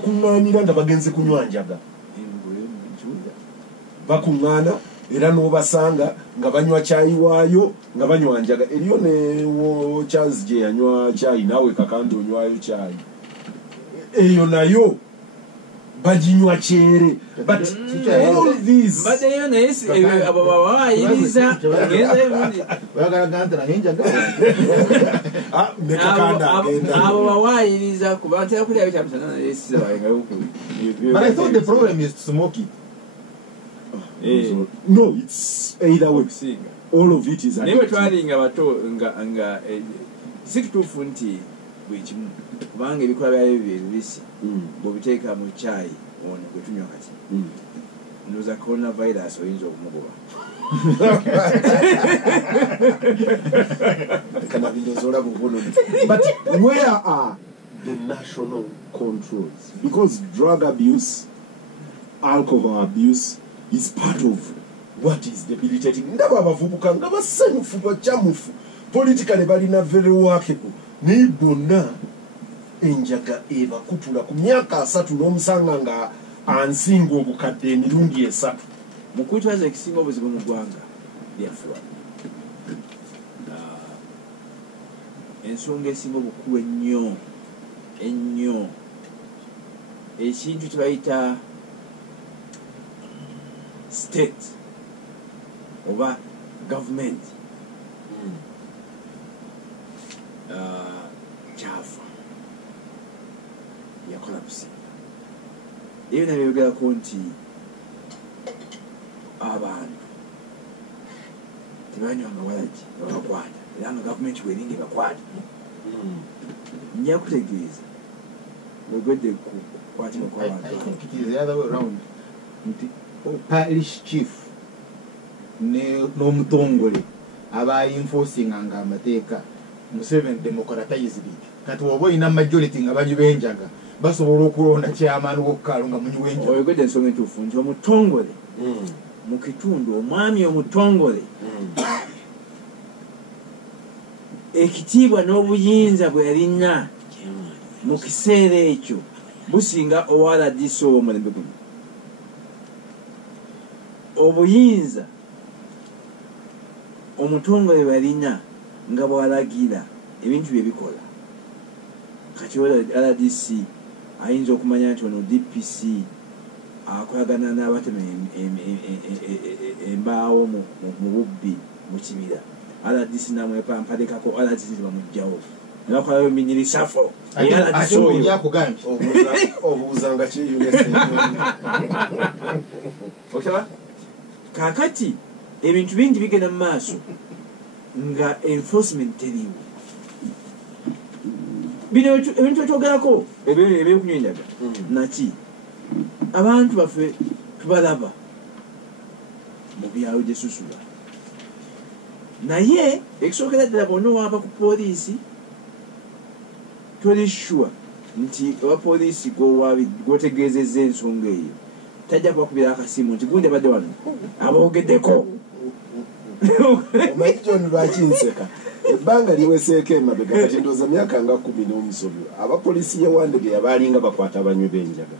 bakuŋŋaanira nga bagenze kunywa njaga bakuŋŋaana era n'obasanga nga banywa caayi waayo nga banywa njaga eriyo newo Charles gye yanywa caayi naawe kakandi onywayo caayi eyo nayo baginywa kyere but all these badeyo nesi abo bawayiriza abo bawayiriza kubantera kulya bitamutana na yesi bayenga ukuli. But I thought the problem is to smoke it. No, it's either way. All of it is never twalinga bato nga sikitufu nti bwekimu kubanga ebikola byayo bibisi bwobiteeka mu caayi ono gwe tunywa kati ndoza coronavirus oyinza okumugoba but where are the national controls? Because drug abuse, alcohol abuse is part of what is debilitating. Ndaba abavubuka nga basanyufu bakyamufu politically balina very workable naye bonna enjaga ebakutula ku myaka 3 n'omusanga nga ansinga obukadde emirundi 3 mu kwetwaza ekisinga obuzibu mu ggwanga lyaffe ensonga esinga obukulu ennyo ekintu kyebayita state oba government kyafa yakola businga eyo nabyo byogerako nti abantu tebanywanga walagi babakwata era nga gavumenti bweringa ebakwata nja kutegeeza wegwedde kukwatibwa kw'abantu nti parish chief n'omutongole abayinfosinganga amateeka Museveni democratized it. Kati woba olina majority nga banywi b'enjaga basobola okulonda kyamaani w'okukaalo nga munywi w'enjaga. Oyogedde ensonga entuufu nti omutongole mu kitundu omwami omutongole ekitiibwa n'obuyinza bwe yalina mu kiseera ekyo businga ORDC ow'omulembe guno. Obuyinza omutongole bwe yalina nga bw'alagira ebintu bye bikola kati RDC ayinza okumanya nti ono DPC akolagana n'abatema embaawo mu bubbi mu kibira RDC namwepampadekako RDC bamugjawo nebakolayo minyirisafo RDC oyo obuuzanga okitaba kakati ebintu bingi bigenda mu maaso nga enforcement teriwo bino ebintu etwogerako ebyokunywa enjaga naki abantu baffe tubalaba mu byalo gye susula naye ekisookera ddala bonna owaba ku poliisi toli sure nti owa poliisi gwotegeezezza ensonga eyo tajja kubakubira akasimu nti gundi abadde wano aboogeddeko omanyi John lwaki nseka ebbanga liweseeko emabega kati ndooza myaka nga 10 n'omusobyo abapoliisi y'ewandege abaalinga bakwata abanywi b'enjaga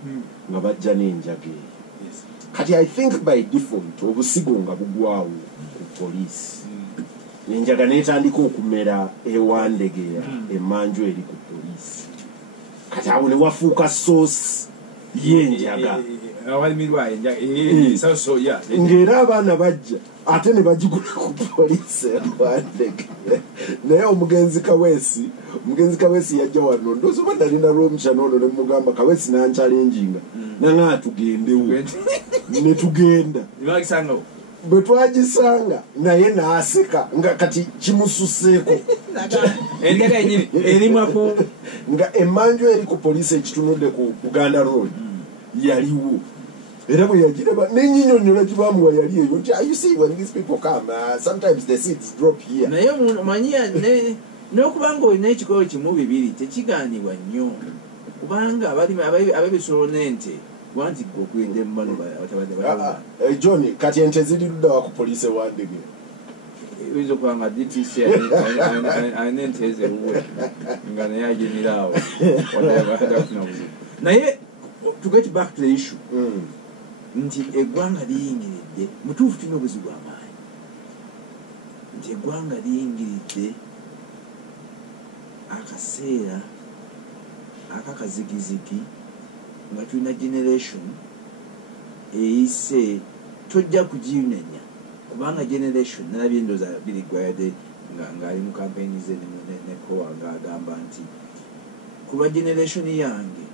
nga bajja n'enjaga eyo kati I think by default obusigo nga bugwawo ku poliisi enjaga n'etandika okumera ewandege emanju eri ku poliisi kati awo ne wafuuka source y'enjaga ng'era abaana bajja ate ne bagigula ku poliisi ewandege naye omugenzi Kaweesi yajja wano ndoozi oba nalina lw'omukyana ono ne mugamba Kaweesi nancalenjinga nanga tugendewo ne tugenda bwe twagisanga naye n'aseka nga kati kimususeeko enjaga yenyini erimwaku nga emanju eri ku poliisi ekitunudde ku Buganda Road yaliwo era bwe yagiraba n'enyinyonnyola gye bamuwa yali eyo nti you see when these people come sometimes the seeds drop here naye omanyi n'okubanga olina ekikolo kimu bibiri tekigaanibwa nnyo kubanga ab'ebisolo n'ente wanti gwe okugenda emmano batabadde John kati ente ziri luddawa ku poliisi ewandege oyinza okuba nga DPC alina ente ezewuwe nga naye agenera awo afuna buzibu naye to get back to the issue nti eggwanga liyingiridde mutuufu tulina obuzibu bw'amaanyi nti eggwanga liyingiridde akaseera akakazigizigi nga tulina generation eyise tojja kugiyunenya kubanga generation nalabye endooza Billy Gwayade ng'ali mu kampeyini ze nekowa ng'agamba nti kuba generation yange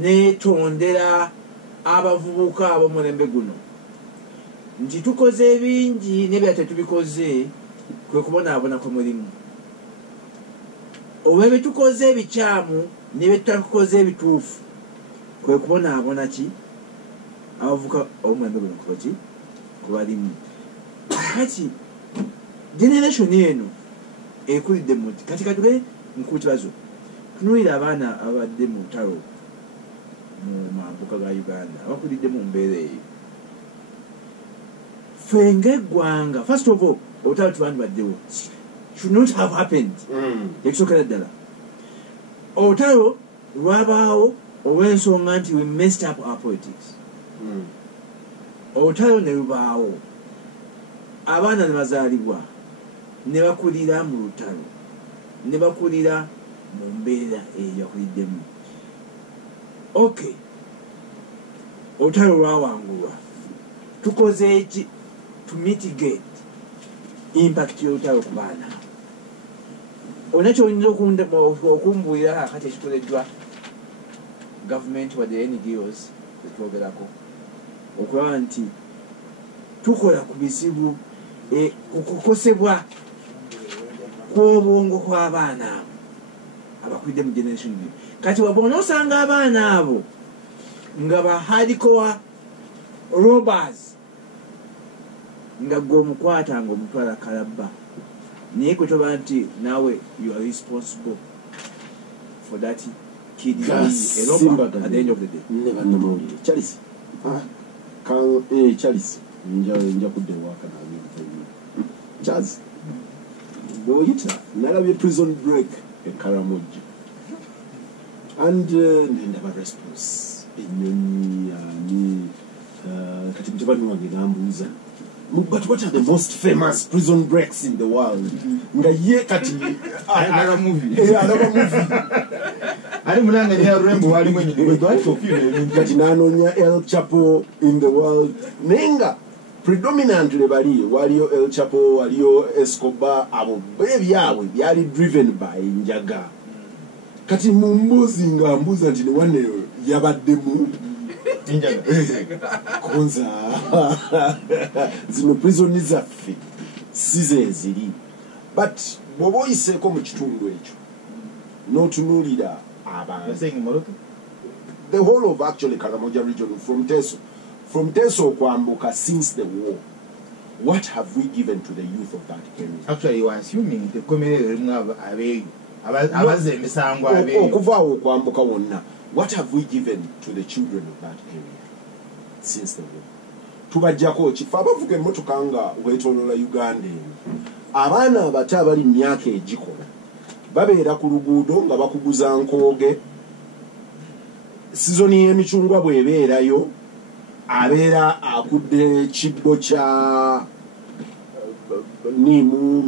netondera abavubuka ab'omulembe guno nti tukoze ebingi n'ebya tetubikoze kwe kubonaabona kwe mulimu oba bye tukoze ebikyamu n'ebye tutakoze ebituufu kwe kubonaabona ki abavubuka ab'omulembe guno kuba ki kubalimu kati generation eno ekulidde muti kati katule ku kibazo tunuulira abaana abadde mu ntalo mu mambuka ga Uganda abakulidde mu mbeera eyo ffe ng'eggwanga first of all olutalo tubandibaddewo should not have happened ekisookera ddala olutalo lwabaawo olw'ensonga nti we messed up our politics olutalo ne lubaawo abaana ne bazaalibwa ne bakulira mu lutalo ne bakulira mu mbeera eyo yakuliddemu okay olutalo lwawangulwa tukoze eki to mitigate impact y'olutalo ku baana olina kyonyinza okumbuulira kati ekikoleddwa gavumenti wadde NGOs zetwogerako okulaba nti tukola ku bizibu kukosebwa kw'obwongo kw'abaana abo abakulidde mu generation bi kati wabona osanga abaana abo nga ba hardcore robbers nga gwe omukwata nga omutwala kalabba naye kwe toba nti nawe you are responsible for that kid a robber at the end of the day. Nebanamawulire Charles Charles nja kudde waka na Charles boyita nalabye prison break e Karamoja and ndaba response enyonyi ani kati mtabani wange nambuuza but what are the most famous prison breaks in the world nga ye kati another movie ali mulanga ya Rembo wali mwenye kati nanonya El Chapo in the world nenga predominantly bali waliyo El Chapo waliyo Escobar abo byabwe byali driven by njaga kati mumbuzi nga mbuza nti wane yabaddemu njaga konza zino prison zaffe size eziri but bwoba oyiseeko mu kitundu ekyo n'otunuulira abantu the whole of actually Karamoja region from Teso kwambuka since the war what have we given to the youth of that area? Actually you are assuming the community abaze emisango abeyo okuvaawo kwambuka wonna what have we given to the children of that area since the war? Tubajjako kifa abavuga emmotoka nga wetoloola Uganda eno abaana abato abali mu myaka egikola babeera ku luguudo nga bakuguza nkooge sizoni y'emicungwa bw'ebeerayo abeera akudde ekibbo kya niimu